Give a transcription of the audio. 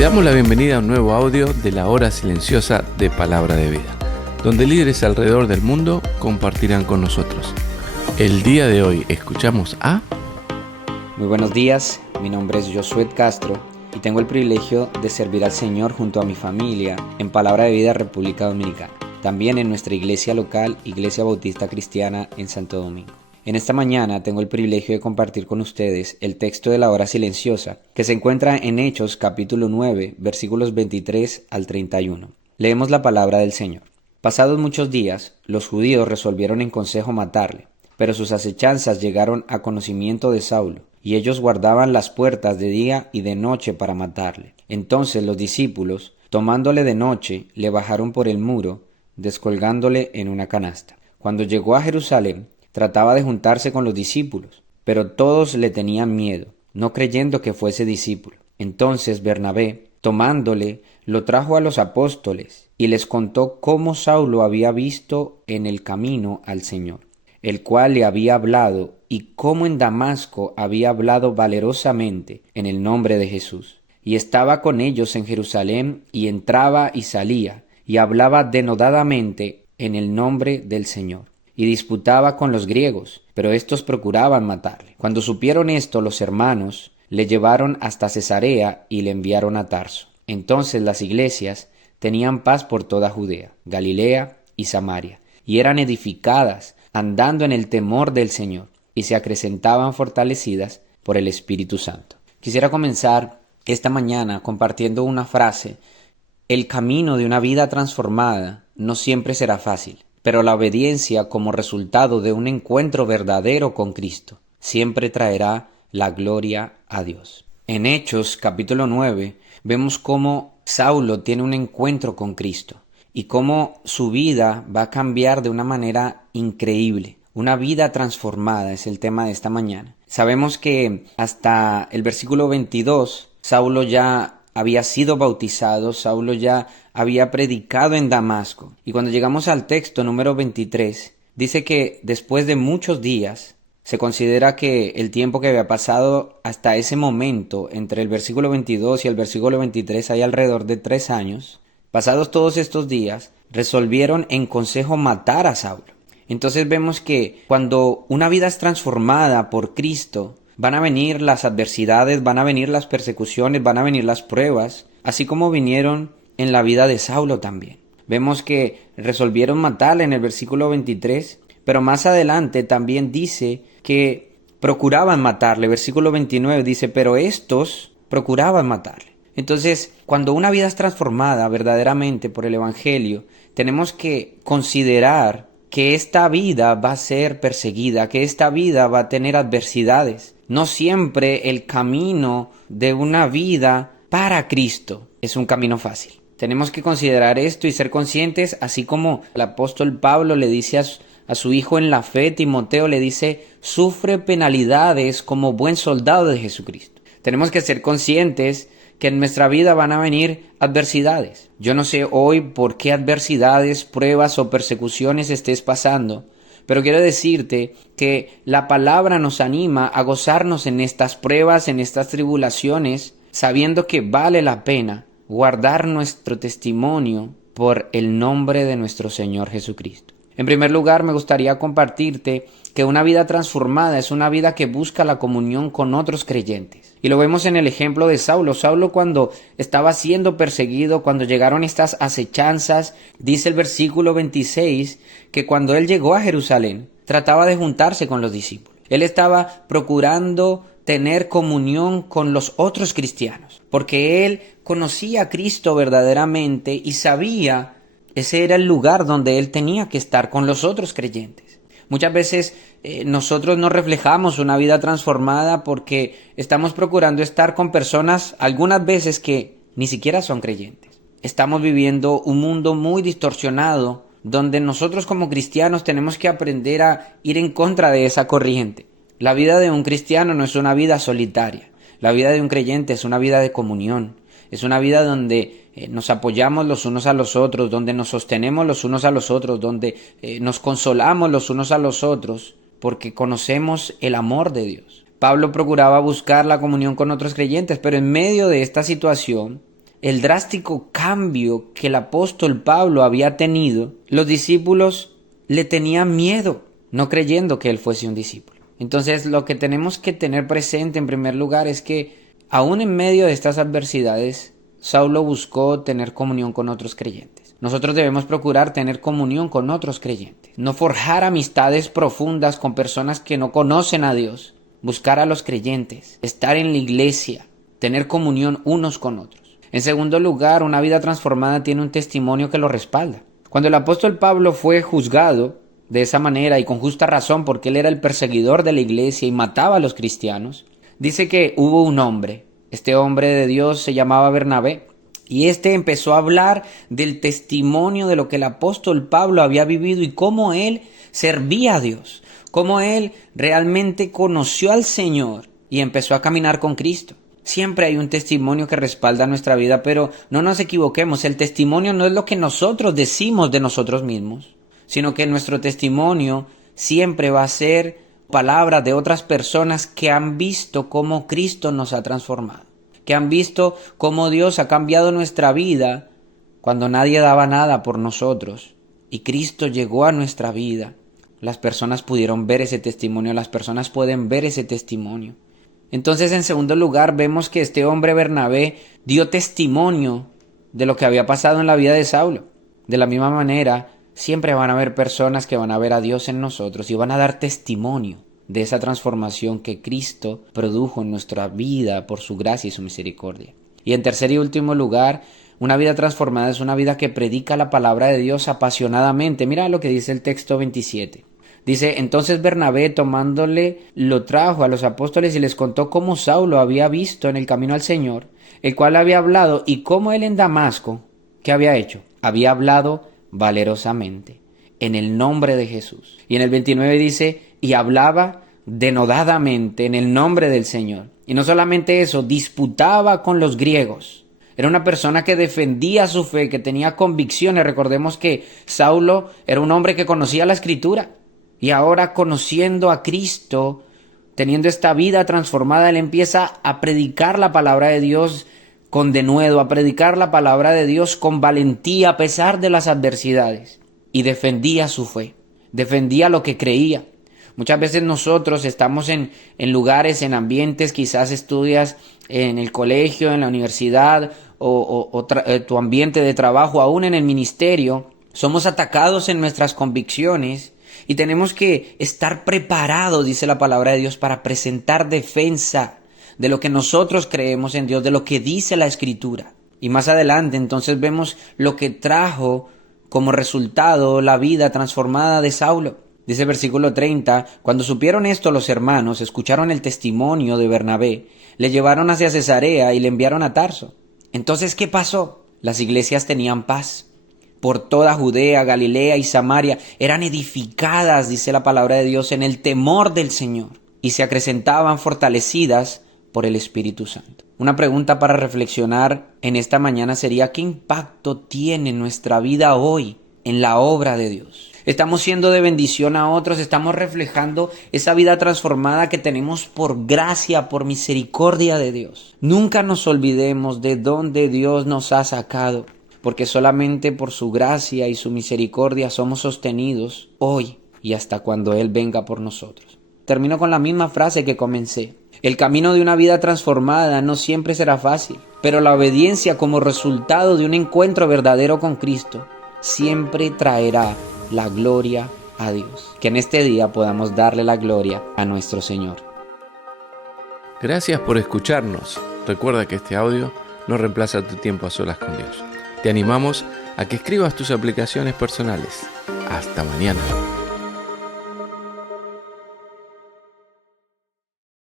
Te damos la bienvenida a un nuevo audio de la hora silenciosa de Palabra de Vida, donde líderes alrededor del mundo compartirán con nosotros. El día de hoy escuchamos a... Muy buenos días, mi nombre es Josué Castro y tengo el privilegio de servir al Señor junto a mi familia en Palabra de Vida República Dominicana, también en nuestra iglesia local, Iglesia Bautista Cristiana en Santo Domingo. En esta mañana tengo el privilegio de compartir con ustedes el texto de la hora silenciosa que se encuentra en Hechos capítulo 9, versículos 23 al 31. Leemos la palabra del Señor. Pasados muchos días, los judíos resolvieron en consejo matarle, pero sus acechanzas llegaron a conocimiento de Saulo, y ellos guardaban las puertas de día y de noche para matarle. Entonces los discípulos, tomándole de noche, le bajaron por el muro, descolgándole en una canasta. Cuando llegó a Jerusalén, trataba de juntarse con los discípulos, pero todos le tenían miedo, no creyendo que fuese discípulo. Entonces Bernabé, tomándole, lo trajo a los apóstoles y les contó cómo Saulo había visto en el camino al Señor, el cual le había hablado, y cómo en Damasco había hablado valerosamente en el nombre de Jesús. Y estaba con ellos en Jerusalén, y entraba y salía, y hablaba denodadamente en el nombre del Señor. Y disputaba con los griegos, pero éstos procuraban matarle. Cuando supieron esto, los hermanos le llevaron hasta Cesarea y le enviaron a Tarso. Entonces las iglesias tenían paz por toda Judea, Galilea y Samaria, y eran edificadas, andando en el temor del Señor, y se acrecentaban fortalecidas por el Espíritu Santo. Quisiera comenzar esta mañana compartiendo una frase: el camino de una vida transformada no siempre será fácil, pero la obediencia como resultado de un encuentro verdadero con Cristo siempre traerá la gloria a Dios. En Hechos capítulo 9 vemos cómo Saulo tiene un encuentro con Cristo y cómo su vida va a cambiar de una manera increíble. Una vida transformada es el tema de esta mañana. Sabemos que hasta el versículo 22 Saulo ya había sido bautizado, Saulo ya había predicado en Damasco. Y cuando llegamos al texto número 23, dice que después de muchos días, se considera que el tiempo que había pasado hasta ese momento, entre el versículo 22 y el versículo 23, hay alrededor de 3 años. Pasados todos estos días, resolvieron en consejo matar a Saulo. Entonces vemos que cuando una vida es transformada por Cristo, van a venir las adversidades, van a venir las persecuciones, van a venir las pruebas, así como vinieron en la vida de Saulo también. Vemos que resolvieron matarle en el versículo 23, pero más adelante también dice que procuraban matarle. Versículo 29 dice, pero estos procuraban matarle. Entonces, cuando una vida es transformada verdaderamente por el Evangelio, tenemos que considerar que esta vida va a ser perseguida, que esta vida va a tener adversidades. No siempre el camino de una vida para Cristo es un camino fácil. Tenemos que considerar esto y ser conscientes, así como el apóstol Pablo le dice a su hijo en la fe, Timoteo, le dice, sufre penalidades como buen soldado de Jesucristo. Tenemos que ser conscientes que en nuestra vida van a venir adversidades. Yo no sé hoy por qué adversidades, pruebas o persecuciones estés pasando, pero quiero decirte que la palabra nos anima a gozarnos en estas pruebas, en estas tribulaciones, sabiendo que vale la pena guardar nuestro testimonio por el nombre de nuestro Señor Jesucristo. En primer lugar, me gustaría compartirte que una vida transformada es una vida que busca la comunión con otros creyentes. Y lo vemos en el ejemplo de Saulo. Saulo, cuando estaba siendo perseguido, cuando llegaron estas acechanzas, dice el versículo 26, que cuando él llegó a Jerusalén, trataba de juntarse con los discípulos. Él estaba procurando tener comunión con los otros cristianos, porque él conocía a Cristo verdaderamente y sabía ese era el lugar donde él tenía que estar con los otros creyentes. Muchas veces nosotros no reflejamos una vida transformada porque estamos procurando estar con personas algunas veces que ni siquiera son creyentes. Estamos viviendo un mundo muy distorsionado donde nosotros como cristianos tenemos que aprender a ir en contra de esa corriente. La vida de un cristiano no es una vida solitaria. La vida de un creyente es una vida de comunión. Es una vida donde nos apoyamos los unos a los otros, donde nos sostenemos los unos a los otros, donde nos consolamos los unos a los otros, porque conocemos el amor de Dios. Pablo procuraba buscar la comunión con otros creyentes, pero en medio de esta situación el drástico cambio que el apóstol Pablo había tenido, los discípulos le tenían miedo, no creyendo que él fuese un discípulo. Entonces, lo que tenemos que tener presente en primer lugar es que aún en medio de estas adversidades, Saulo buscó tener comunión con otros creyentes. Nosotros debemos procurar tener comunión con otros creyentes, no forjar amistades profundas con personas que no conocen a Dios, buscar a los creyentes, estar en la iglesia, tener comunión unos con otros. En segundo lugar, una vida transformada tiene un testimonio que lo respalda. Cuando el apóstol Pablo fue juzgado de esa manera y con justa razón porque él era el perseguidor de la iglesia y mataba a los cristianos, dice que hubo un hombre, este hombre de Dios se llamaba Bernabé, y este empezó a hablar del testimonio de lo que el apóstol Pablo había vivido y cómo él servía a Dios, cómo él realmente conoció al Señor y empezó a caminar con Cristo. Siempre hay un testimonio que respalda nuestra vida, pero no nos equivoquemos, el testimonio no es lo que nosotros decimos de nosotros mismos, sino que nuestro testimonio siempre va a ser palabras de otras personas que han visto cómo Cristo nos ha transformado, que han visto cómo Dios ha cambiado nuestra vida cuando nadie daba nada por nosotros y Cristo llegó a nuestra vida. Las personas pudieron ver ese testimonio, las personas pueden ver ese testimonio. Entonces, en segundo lugar, vemos que este hombre Bernabé dio testimonio de lo que había pasado en la vida de Saulo. De la misma manera, siempre van a haber personas que van a ver a Dios en nosotros y van a dar testimonio de esa transformación que Cristo produjo en nuestra vida por su gracia y su misericordia. Y en tercer y último lugar, una vida transformada es una vida que predica la palabra de Dios apasionadamente. Mira lo que dice el texto 27. Dice, entonces Bernabé tomándole lo trajo a los apóstoles y les contó cómo Saulo había visto en el camino al Señor, el cual había hablado, y cómo él en Damasco, ¿qué había hecho? Había hablado valerosamente en el nombre de Jesús. Y en el 29 dice, y hablaba denodadamente en el nombre del Señor. Y no solamente eso, disputaba con los griegos. Era una persona que defendía su fe, que tenía convicciones. Recordemos que Saulo era un hombre que conocía la Escritura. Y ahora, conociendo a Cristo, teniendo esta vida transformada, él empieza a predicar la palabra de Dios con denuedo, a predicar la palabra de Dios con valentía a pesar de las adversidades. Y defendía su fe, defendía lo que creía. Muchas veces nosotros estamos en lugares, en ambientes, quizás estudias en el colegio, en la universidad o tu ambiente de trabajo, aún en el ministerio. Somos atacados en nuestras convicciones y tenemos que estar preparados, dice la palabra de Dios, para presentar defensa de lo que nosotros creemos en Dios, de lo que dice la Escritura. Y más adelante entonces vemos lo que trajo como resultado la vida transformada de Saulo. Dice el versículo 30, cuando supieron esto los hermanos, escucharon el testimonio de Bernabé, le llevaron hacia Cesarea y le enviaron a Tarso. Entonces, ¿qué pasó? Las iglesias tenían paz. Por toda Judea, Galilea y Samaria eran edificadas, dice la palabra de Dios, en el temor del Señor, y se acrecentaban fortalecidas por el Espíritu Santo. Una pregunta para reflexionar en esta mañana sería, ¿qué impacto tiene nuestra vida hoy en la obra de Dios? ¿Estamos siendo de bendición a otros? ¿Estamos reflejando esa vida transformada que tenemos por gracia, por misericordia de Dios? Nunca nos olvidemos de dónde Dios nos ha sacado, porque solamente por su gracia y su misericordia somos sostenidos hoy y hasta cuando Él venga por nosotros. Termino con la misma frase que comencé. El camino de una vida transformada no siempre será fácil, pero la obediencia como resultado de un encuentro verdadero con Cristo siempre traerá la gloria a Dios. Que en este día podamos darle la gloria a nuestro Señor. Gracias por escucharnos. Recuerda que este audio no reemplaza tu tiempo a solas con Dios. Te animamos a que escribas tus aplicaciones personales. Hasta mañana.